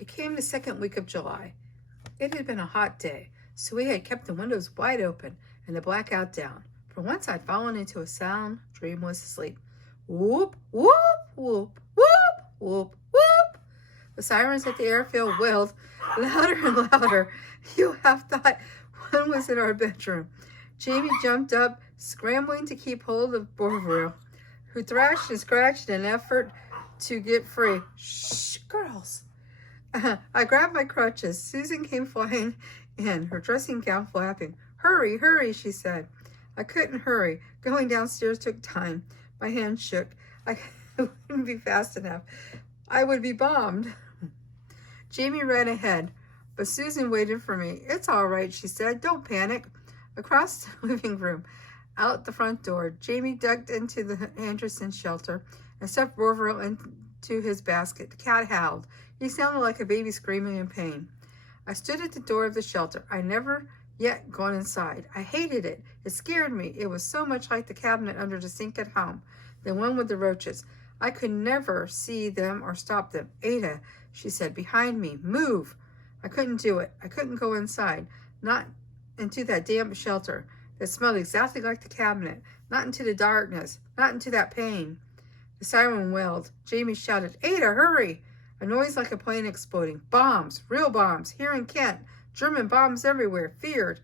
It came the second week of July. It had been a hot day, so we had kept the windows wide open and the blackout down. For once I'd fallen into a sound, dreamless sleep. Whoop, whoop, whoop, whoop, whoop, whoop. The sirens at the airfield wailed louder and louder. You have thought one was in our bedroom. Jamie jumped up, scrambling to keep hold of Bovril, who thrashed and scratched in an effort to get free. Shh, girls. I grabbed my crutches. Susan came flying in, her dressing gown flapping. Hurry, hurry, she said. I couldn't hurry. Going downstairs took time. My hands shook. I wouldn't be fast enough. I would be bombed. Jamie ran ahead, but Susan waited for me. It's all right, she said. Don't panic. Across the living room, out the front door, Jamie ducked into the Anderson shelter and stuffed Bovril into his basket. The cat howled. He sounded like a baby screaming in pain. I stood at the door of the shelter. I never yet gone inside. I hated it. It scared me. It was so much like the cabinet under the sink at home, the one with the roaches. I could never see them or stop them. Ada, she said, behind me. Move. I couldn't do it. I couldn't go inside. Not into that damp shelter that smelled exactly like the cabinet. Not into the darkness. Not into that pain. The siren wailed. Jamie shouted, Ada, hurry! A noise like a plane exploding. Bombs. Real bombs. Here in Kent. German bombs everywhere. Feared.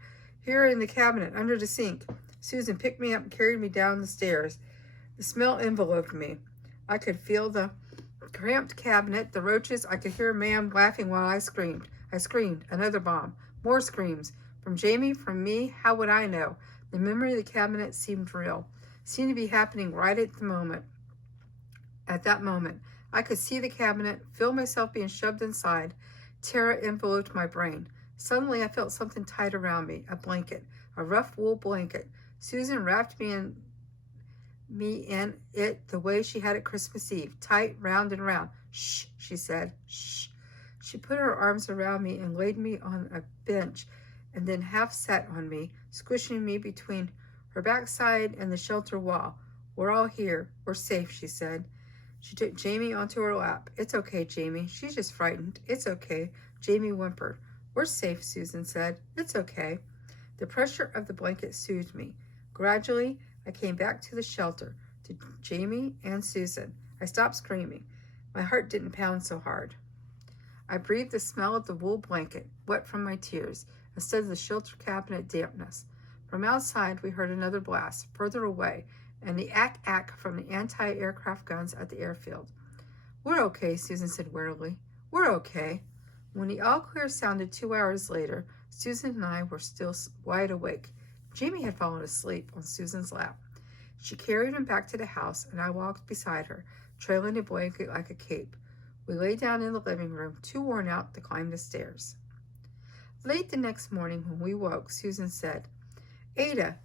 Here in the cabinet, under the sink. Susan picked me up and carried me down the stairs. The smell enveloped me. I could feel the cramped cabinet, the roaches. I could hear Ma'am laughing while I screamed. I screamed. Another bomb. More screams. From Jamie, from me, how would I know? The memory of the cabinet seemed real. Seemed to be happening right at the moment. At that moment, I could see the cabinet, feel myself being shoved inside. Terror enveloped my brain. Suddenly, I felt something tight around me, a blanket, a rough wool blanket. Susan wrapped me in it the way she had at Christmas Eve, tight, round and round. Shh, she said, shh. She put her arms around me and laid me on a bench and then half sat on me, squishing me between her backside and the shelter wall. We're all here. We're safe, she said. She took Jamie onto her lap. It's okay, Jamie. She's just frightened. It's okay. Jamie whimpered. We're safe, Susan said. It's okay. The pressure of the blanket soothed me. Gradually, I came back to the shelter, to Jamie and Susan. I stopped screaming. My heart didn't pound so hard. I breathed the smell of the wool blanket, wet from my tears, instead of the shelter cabinet dampness. From outside, we heard another blast, further away, and the ack-ack from the anti-aircraft guns at the airfield. We're okay, Susan said wearily. We're okay. When the all-clear sounded 2 hours later, Susan and I were still wide awake. Jamie had fallen asleep on Susan's lap. She carried him back to the house, and I walked beside her, trailing the blanket like a cape. We lay down in the living room, too worn out to climb the stairs. Late the next morning when we woke, Susan said, Ada,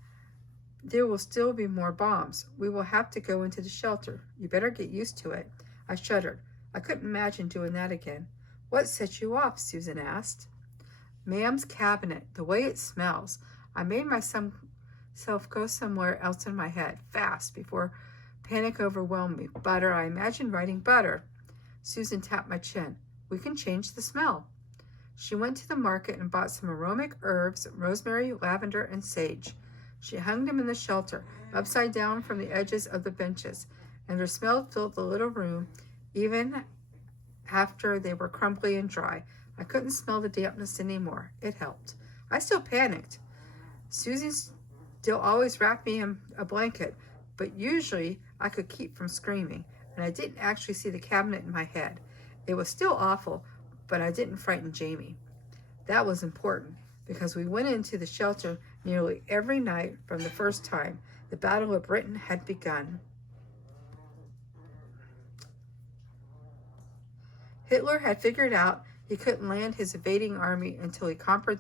there will still be more bombs. We will have to go into the shelter. You better get used to it. I shuddered. I couldn't imagine doing that again. What set you off? Susan asked. Ma'am's cabinet, the way it smells. I made myself go somewhere else in my head, fast, before panic overwhelmed me. Butter, I imagined writing butter. Susan tapped my chin. We can change the smell. She went to the market and bought some aromatic herbs, rosemary, lavender, and sage. She hung them in the shelter, upside down from the edges of the benches, and their smell filled the little room, even after they were crumbly and dry. I couldn't smell the dampness anymore. It helped. I still panicked. Susan still always wrapped me in a blanket, but usually I could keep from screaming, and I didn't actually see the cabinet in my head. It was still awful, but I didn't frighten Jamie. That was important, because we went into the shelter nearly every night from the first time. The Battle of Britain had begun. Hitler had figured out he couldn't land his invading army until he conquered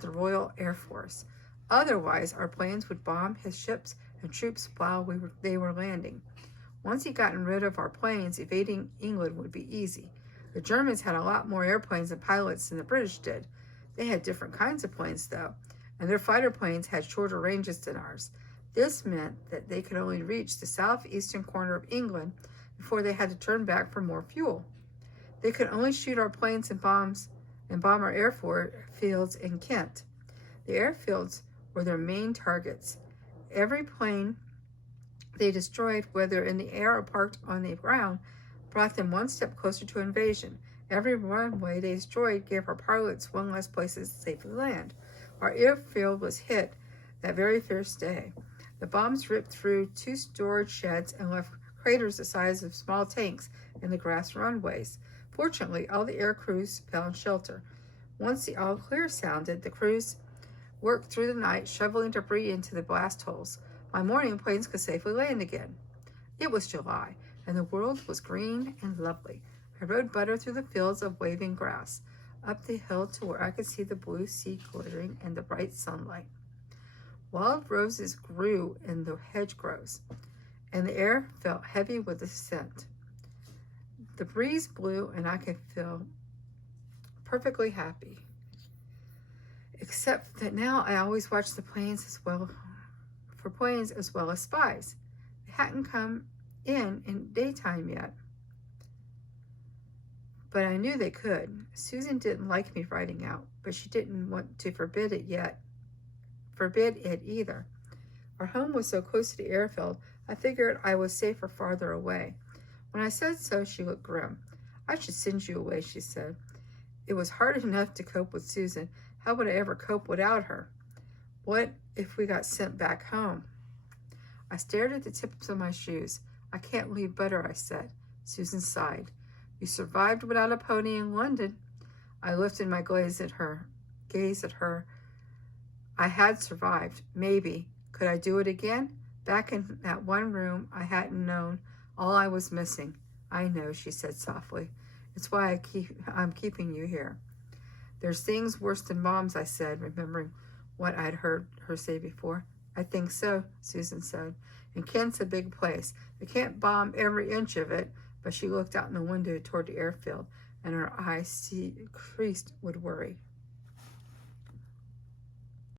the Royal Air Force. Otherwise, our planes would bomb his ships and troops while they were landing. Once he'd gotten rid of our planes, evading England would be easy. The Germans had a lot more airplanes and pilots than the British did. They had different kinds of planes, though, and their fighter planes had shorter ranges than ours. This meant that they could only reach the southeastern corner of England before they had to turn back for more fuel. They could only shoot our planes and bombs and bomb our airfields in Kent. The airfields were their main targets. Every plane they destroyed, whether in the air or parked on the ground, brought them one step closer to invasion. Every runway they destroyed gave our pilots one less place to safely land. Our airfield was hit that very first day. The bombs ripped through 2 storage sheds and left craters the size of small tanks in the grass runways. Fortunately, all the air crews found shelter. Once the all clear sounded, the crews worked through the night, shoveling debris into the blast holes. By morning, planes could safely land again. It was July, and the world was green and lovely. I rode Butter through the fields of waving grass, up the hill to where I could see the blue sea glittering in the bright sunlight. Wild roses grew in the hedgerows, and the air felt heavy with the scent. The breeze blew, and I could feel perfectly happy. Except that now I always watch the planes as well as spies. They hadn't come in daytime yet, but I knew they could. Susan didn't like me riding out, but she didn't want to forbid it either. Our home was so close to the airfield, I figured I was safer farther away. When I said so, she looked grim. I should send you away, she said. It was hard enough to cope with Susan. How would I ever cope without her? What if we got sent back home? I stared at the tips of my shoes. I can't leave Butter, I said. Susan sighed. You survived without a pony in London. I lifted my gaze at her. I had survived. Maybe. Could I do it again? Back in that one room, I hadn't known all I was missing. I know, she said softly. It's why I'm keeping you here. There's things worse than bombs, I said, remembering what I'd heard her say before. I think so, Susan said. And Kent's a big place. They can't bomb every inch of it, but she looked out in the window toward the airfield, and her eyes creased with worry.